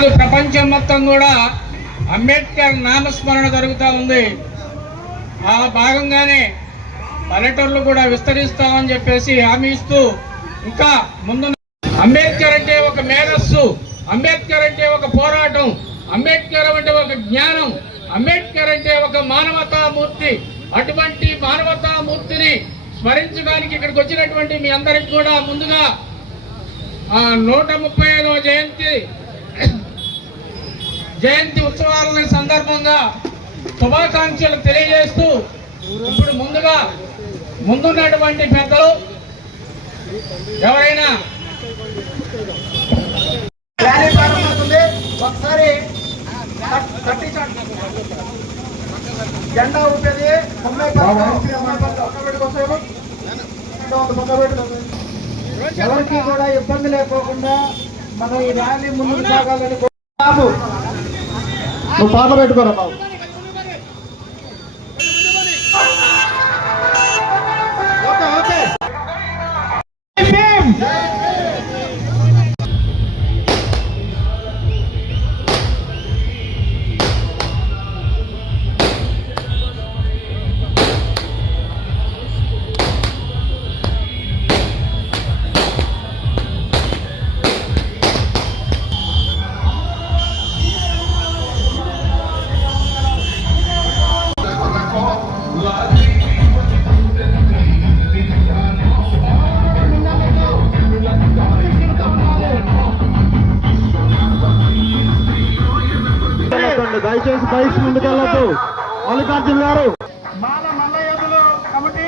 ప్రపంచం మొత్తం కూడా అంబేద్కర్ నామస్మరణ జరుగుతూ ఉంది. ఆ భాగంగానే పల్లెటూర్లు కూడా విస్తరిస్తామని చెప్పేసి హామీ ఇస్తూ ఇంకా ముందు అంబేద్కర్ అంటే ఒక మేధస్సు, అంబేద్కర్ అంటే ఒక పోరాటం, అంబేద్కర్ అంటే ఒక జ్ఞానం, అంబేద్కర్ అంటే ఒక మానవతామూర్తి. అటువంటి మానవతామూర్తిని స్మరించడానికి ఇక్కడికి వచ్చినటువంటి మీ అందరికి కూడా ముందుగా 135వ జయంతి ఉత్సవాల సందర్భంగా శుభాకాంక్షలు తెలియజేస్తూ ఇప్పుడు ముందున్నటువంటి పెద్దలు ఎవరైనా ఒకసారి జెండా ఊపేది ఎవరికి కూడా ఇబ్బంది లేకోకుండా మనం ఈ ర్యాలీ ముందుకు సాగాలని బాబు నువ్వు పాట పెట్టుకోరా బాబు. దయచేసి బైక్స్ ముందుకెళ్ళొద్దు. మల్లికార్జున గారు మల్లయోధులు committee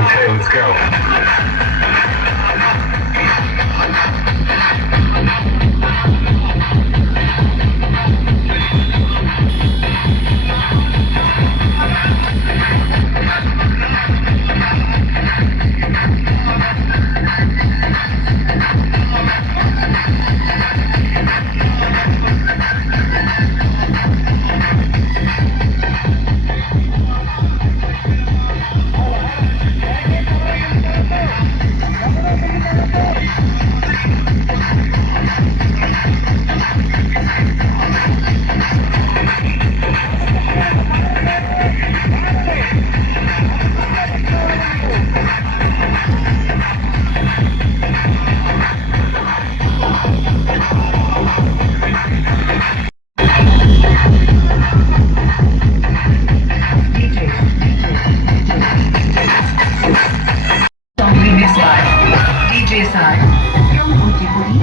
Okay, let's go. DJ Sai from Kuchipudi.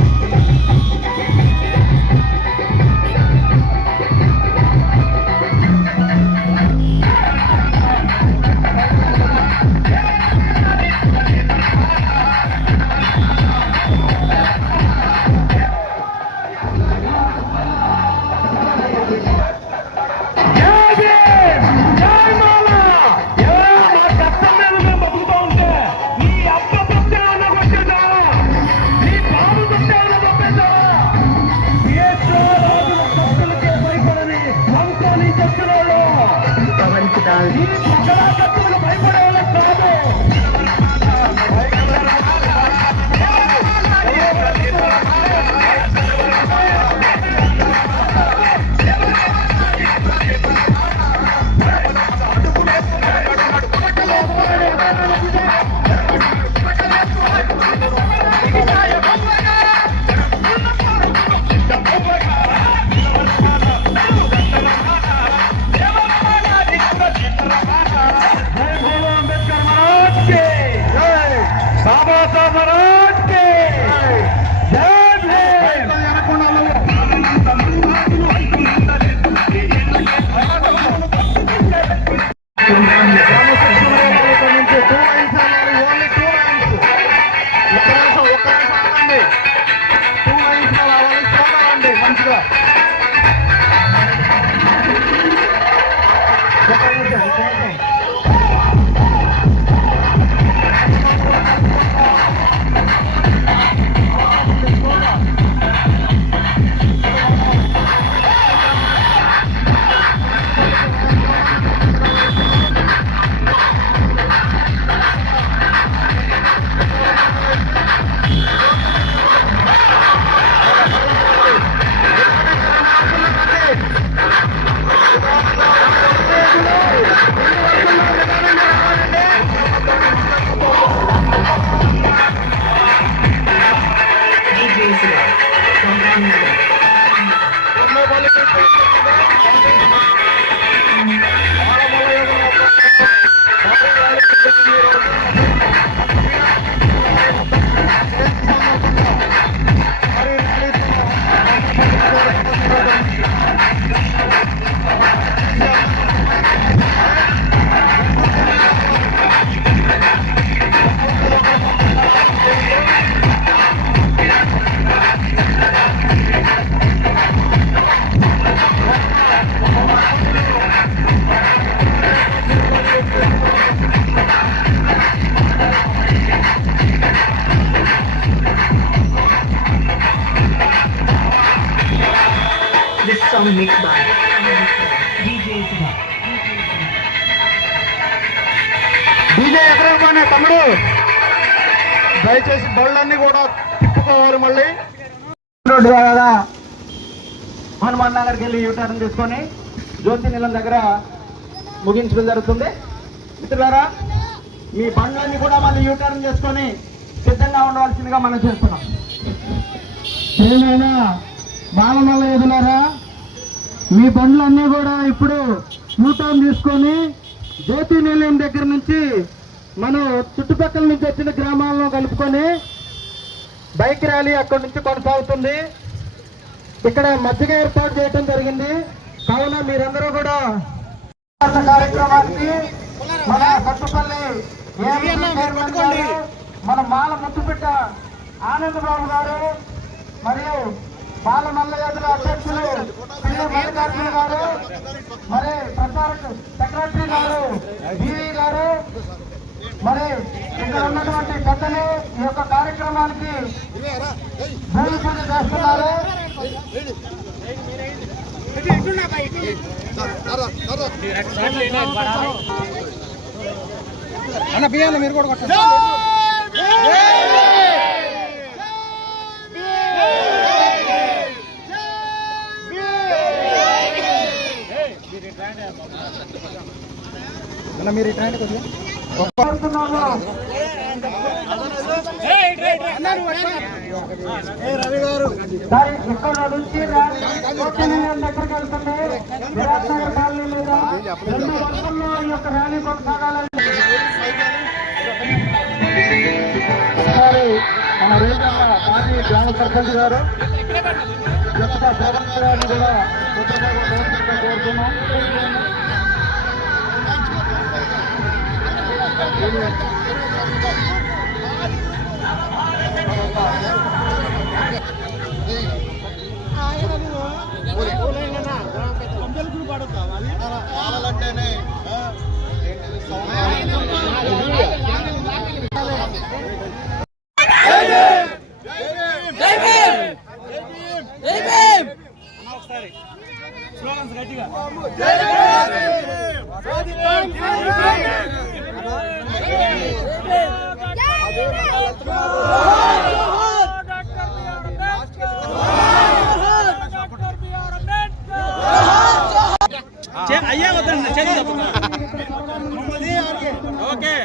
This song mixed by DJ Subha. DJ ఎక్కడైనా తమ్ముడు దయచేసి బళ్ళన్నీ కూడా తిప్పుకోవాలి. మళ్ళీ రోడ్డు కదా హనుమాన్ నగర్కి వెళ్ళి యూటర్న్ తీసుకొని జ్యోతి నిలయం దగ్గర ముగించడం జరుగుతుంది. మిత్రులారా, మీ బండ్లన్నీ కూడా మళ్ళీ యూటర్న్ చేసుకొని సిద్ధంగా ఉండవలసిందిగా మనం చేస్తున్నాం. ఏమైనా బాలమల్ల ఎదులారా, మీ బండ్లన్నీ కూడా ఇప్పుడు యూటర్న్ తీసుకొని జ్యోతి నిలయం దగ్గర నుంచి మనం చుట్టుపక్కల నుంచి వచ్చిన గ్రామాలను కలుపుకొని బైక్ ర్యాలీ అక్కడి నుంచి కొనసాగుతుంది. ఇక్కడ మజ్జిగ ఏర్పాటు చేయడం జరిగింది. కావున మీరందరూ కూడా కార్యక్రమానికి మన కట్టుపల్లి చైర్మన్ గారు, మన మాల ముద్దుబిడ్డ ఆనందబాబు గారు మరియు బాల మల్లయోధుల అధ్యక్షులు పిల్లి మల్లికార్జున గారు, మరి ప్రచార సెక్రటరీ గారు బీవీ గారు, మరి ఇక్కడ ఉన్నటువంటి పెద్దలు ఈ యొక్క కార్యక్రమానికి భూమి పూజ చేస్తున్నారు. అన్న బియ్యాన్ని మీరు కూడా కొట్టండి. అన్న మీరు ఇట్లా కొద్దిగా ఇక్కడ నుంచి దగ్గరికి వెళ్తుంది. విరాట్నగర్ కాలనీ లేదా 2 వర్షంలో ఈ యొక్క ర్యాలీ కొనసాగాలని మన రేజమ్మ మాజీ గ్రామ సర్పంచ్ గారు యొక్క సోదరులను కూడా కోరుతున్నాం. పాలంటేనే స్లోగన్స్ గట్టిగా అయ్యా వద్దండి చేతి ఓకే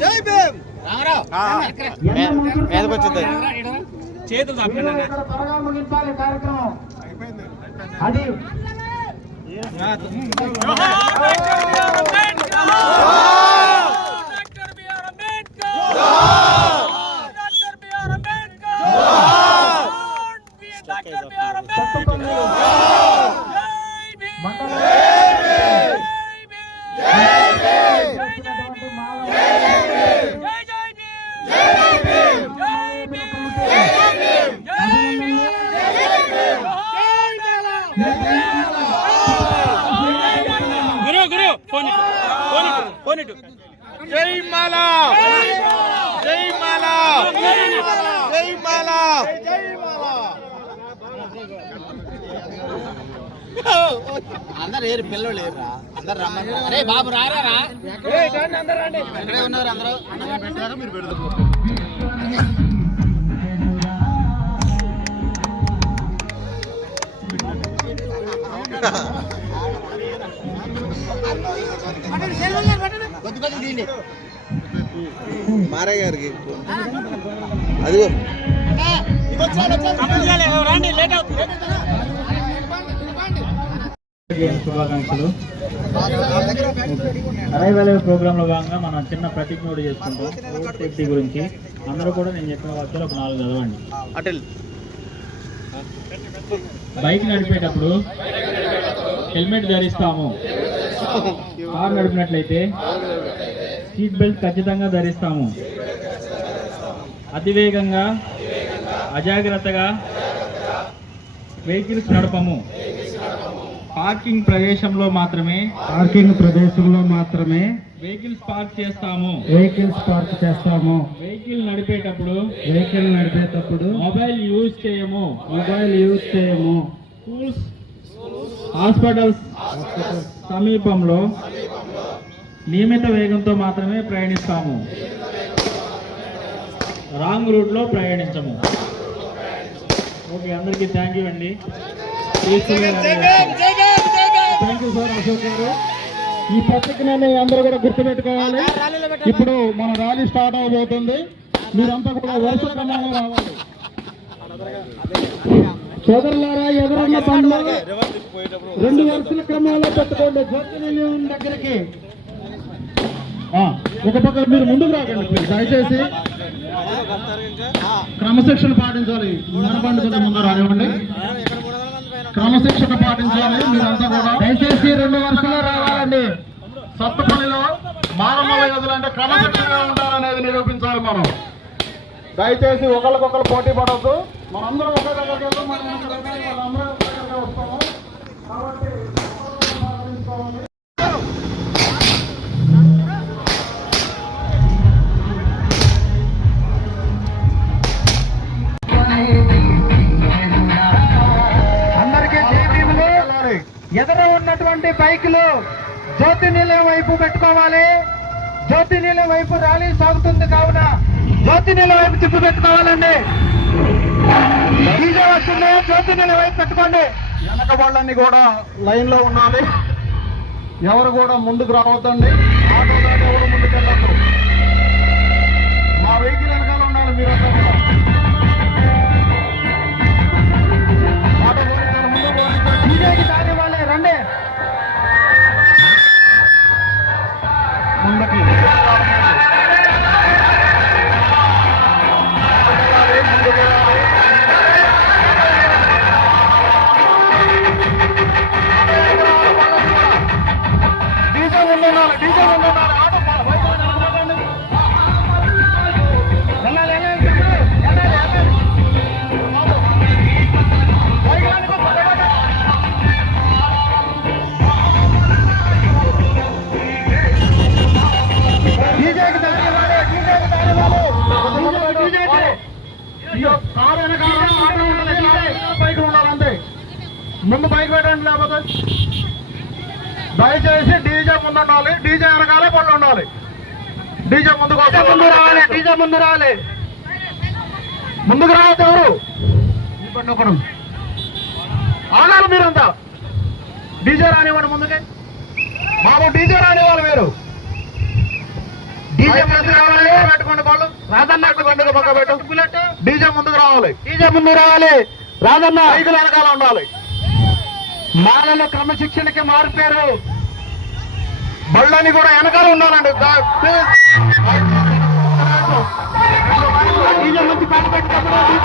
జై భీమ్ మీదకొచ్చింది చేతులు తప్పండి త్వరగా ముగించాలి కార్యక్రమం. అది జై మాలా జై మాలా జై మాలా జై మాలా అందరు ఏరు పిల్లలు లేరురా, అందరు రమ్మని. అరే బాబు రారా, ఇక్కడే ఉన్నారు అందరూ. మీరు పెడతారు మారే గారికి అదిగో శుభాకాంక్షలు. అరైవల్ ప్రోగ్రామ్ లో భాగంగా మనం చిన్న ప్రతిజ్ఞ కూడా చేసుకుంటాం రోడ్ సేఫ్టీ గురించి. అందరూ కూడా నేను చెప్పిన వాక్యాలు ఒక 4 చదవండి. బైక్ నడిపేటప్పుడు హెల్మెట్ ధరిస్తాము. కారు నడిపినట్లయితే సీట్ బెల్ట్ ఖచ్చితంగా ధరిస్తాము. అతివేగంగా అజాగ్రత్తగా వెహికల్స్ నడపము. పార్కింగ్ ప్రదేశంలో మాత్రమే వెహికల్స్ పార్క్ చేస్తాము. వెహికల్ నడిపేటప్పుడు మొబైల్ యూజ్ చేయము. స్కూల్స్ హాస్పిటల్స్ సమీపంలో నియమిత వేగంతో మాత్రమే ప్రయాణిస్తాము. రాంగ్ రూట్ లో ప్రయాణించము. ఓకే, అందరికీ థ్యాంక్ యూ అండి. థ్యాంక్ యూ సార్ అశోక్ గారు. ఈ పత్రికని అందరూ కూడా గుర్తుపెట్టుకోవాలి. ఇప్పుడు మన ర్యాలీ స్టార్ట్ అవబోతుంది. మీరంతా కూడా వరుస క్రమంలో రావాలి. సోదరులారా, ఎదురున్న బండ్లు 2 వరుసల క్రమంలో పెట్టుకోండి. జ్యోతి నిలయం దగ్గరికి ఒక పక్క మీరు ముందుకు రాకండి ప్లీజ్ దయచేసి క్రమశిక్షణ పాటించాలి. మన బండి కొంచెం ముందు రానివ్వండి. క్రమశిక్షణ పాటించాలి మీరంతా కూడా. దయచేసి 2 వరుసలో రావాలండి. సత్తుపల్లిలో మానవ గదులు అంటే క్రమశిక్షణగా ఉండాలనేది నిరూపించాలి మనం. దయచేసి ఒకరికొకరు పోటీ పడవద్దు. మనందరం ఒకే దగ్గరికి వెళ్తాం. మనందరం ఒకే దగ్గరికి వస్తాము కాబట్టి ఎదురు ఉన్నటువంటి బైకులు జ్యోతి నిలయం వైపు పెట్టుకోవాలి. జ్యోతి నిలయం వైపు ర్యాలీ సాగుతుంది కావున జ్యోతి నిలయం వైపు తిప్పి పెట్టుకోవాలండి. డీజే వస్తుంది, జ్యోతి నిలయం వైపు పెట్టుకోండి. వెనక వాళ్ళని కూడా లైన్ లో ఉండాలి. ఎవరు కూడా ముందుకు రావద్దండి. ఆటో దాటి ఎవరు ముందుకు వెళ్ళద్దు. మా వెహికల్ వెనకాల ఉండాలి మీరంతా కూడా. ఆటో ముందు డీజేకి దాని వాళ్ళే రండి ముందుకి. డీజే ముందు ఉండాలి. డీజే ముందు ఉండాలి. ఆటో వెళ్ళాలి. కారు వెనకాల ఆటో ఉండాలి. బైక్ ఉండాలంతే. ముందు బైక్ పెట్టండి. లేకపోతే దయచేసి డీజే ముందు ఉండాలి. డీజే వెనకాలే పళ్ళు ఉండాలి. డీజే ముందుకు ముందు రావాలి. డీజే ముందు రావాలి. ముందుకు రావద్దు ఎవరు. ఇబ్బంది ఒకడు ఆగాలి. మీరంతా డీజే రానివ్వండి ముందుకే. బాబు డీజే రానివ్వాలి మీరు. డీజే ముందుకు రావాలి. పెట్టుకోండి వాళ్ళు. రాజన్న పక్క పెట్టు. డీజే ముందుకు రావాలి. డీజే ముందు రావాలి. రాజన్న బైకులు వెనకాల ఉండాలి. మాలలో క్రమశిక్షణకి మారిపోయారు. బళ్ళని కూడా వెనకాల ఉండాలండి. డీజే మంచి పక్క పెట్టుకోండి.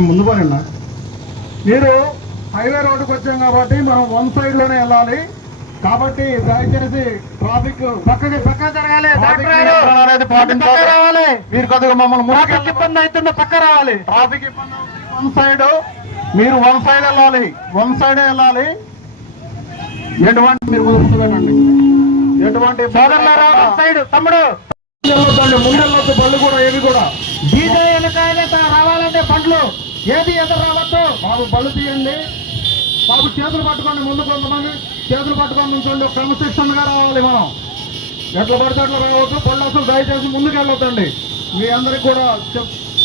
కొంచెం ముందు పడండి. మీరు హైవే రోడ్డుకి వచ్చాం కాబట్టి మనం వన్ సైడ్ లోనే వెళ్ళాలి. కాబట్టి దయచేసి ట్రాఫిక్ పక్క జరగాలి. మీరు కొద్దిగా మమ్మల్ని ఇబ్బంది అవుతుంది, పక్క రావాలి. ట్రాఫిక్ ఇబ్బంది అవుతుంది. వన్ సైడ్ మీరు వన్ సైడ్ వెళ్ళాలి, వన్ సైడ్ వెళ్ళాలి. ఎటువంటి మీరు కుదురుతుందండి, ఎటువంటి సైడ్ తమ్ముడు ముందెళ్ళొద్దు. బండ్లు కూడా ఏవి కూడా డీజే వెనకాయలే రావాలంటే బండ్లు ఏది ఎదురు రావద్దు. బాబు బళ్ళు తీయండి, బాబు చేతులు పట్టుకోండి. ముందు కొంతమంది చేతులు పట్టుకొని నుంచోండి. క్రమశిక్షణగా రావాలి. మనం ఎట్లా పడితే అట్లా రావద్దు. పళ్ళు అసలు దయచేసి ముందుకు వెళ్ళొద్దండి. మీ అందరికి కూడా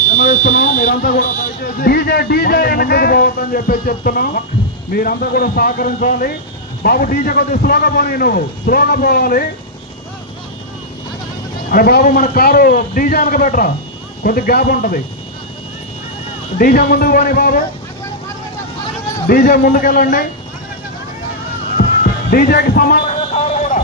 విన్నవిస్తున్నాం. మీరంతా కూడా దయచేసి డీజే ముందుకు పోవద్దని చెప్పేసి చెప్తున్నాం. మీరంతా కూడా సహకరించాలి. బాబు డీజే కొద్దిగా స్లోగా పోనీ, నువ్వు స్లోగా పోవాలి. అరే బాబు మన కారు డీజే వెనక పెట్టరా, కొద్దిగా గ్యాప్ ఉంటుంది. డీజే ముందుకు పోనీ బాబు, డీజే ముందుకెళ్ళండి. డీజేకి సమానంగా కారు కూడా.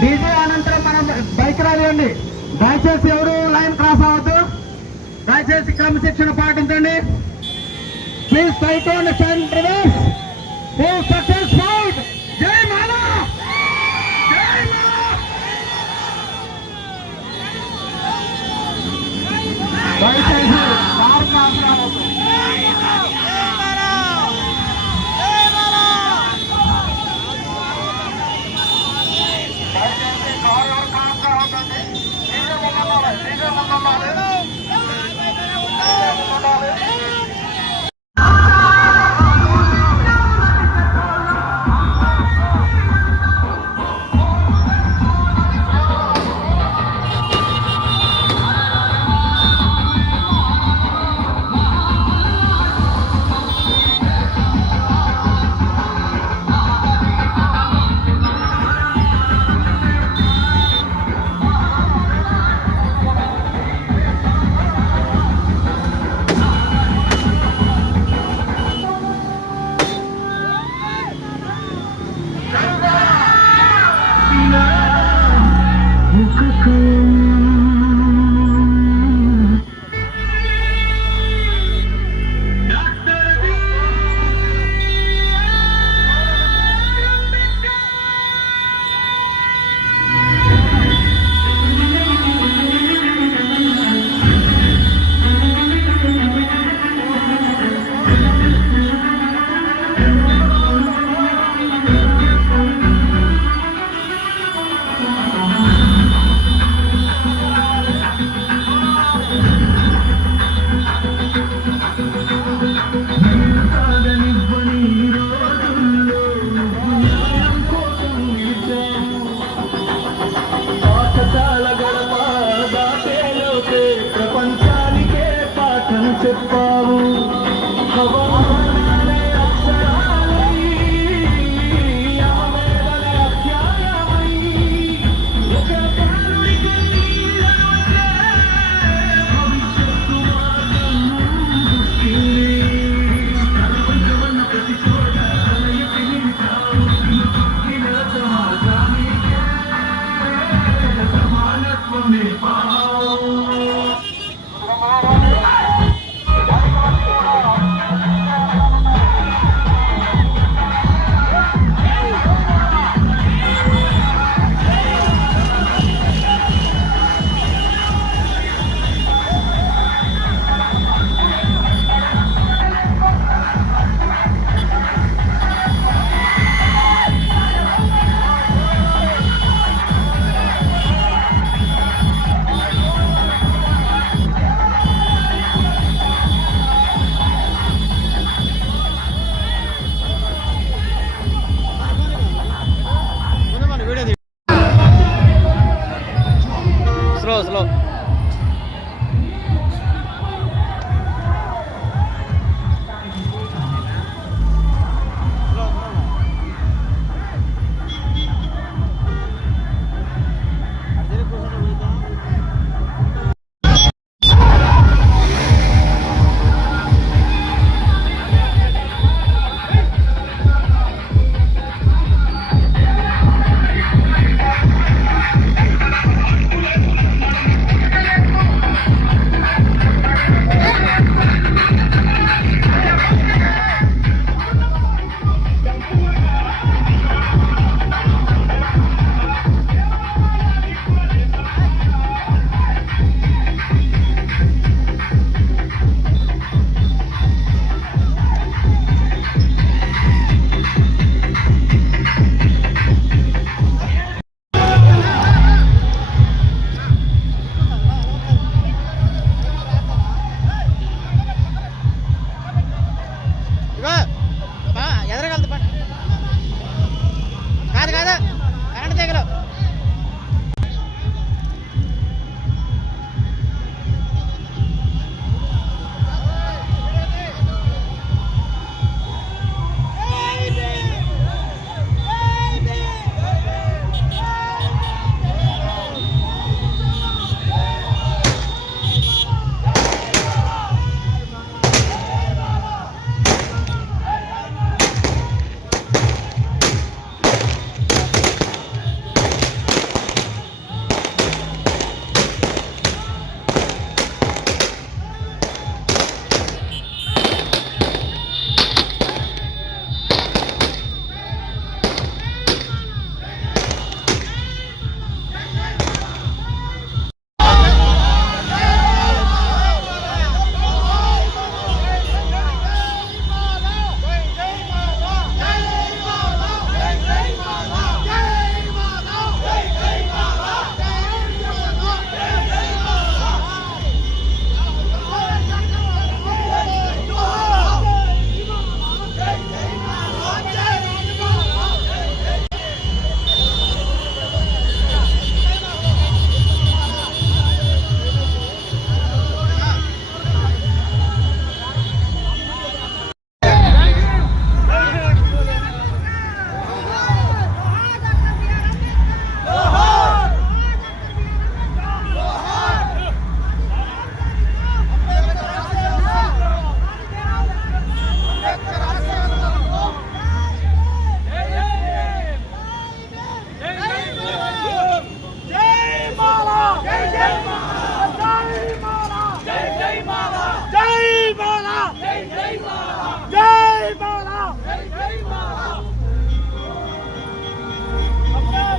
డీజే అనంతరం మనం బైక్ రానివ్వండి. దయచేసి ఎవరు లైన్ క్రాస్ అవ్వద్దు. దయచేసి క్రమశిక్షణ పాటించండి. Please try to understand brothers. Full success found. జై మాలా, జై మాలా. దయచేసి కారు క్రాస్ రావద్దు.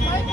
మైక్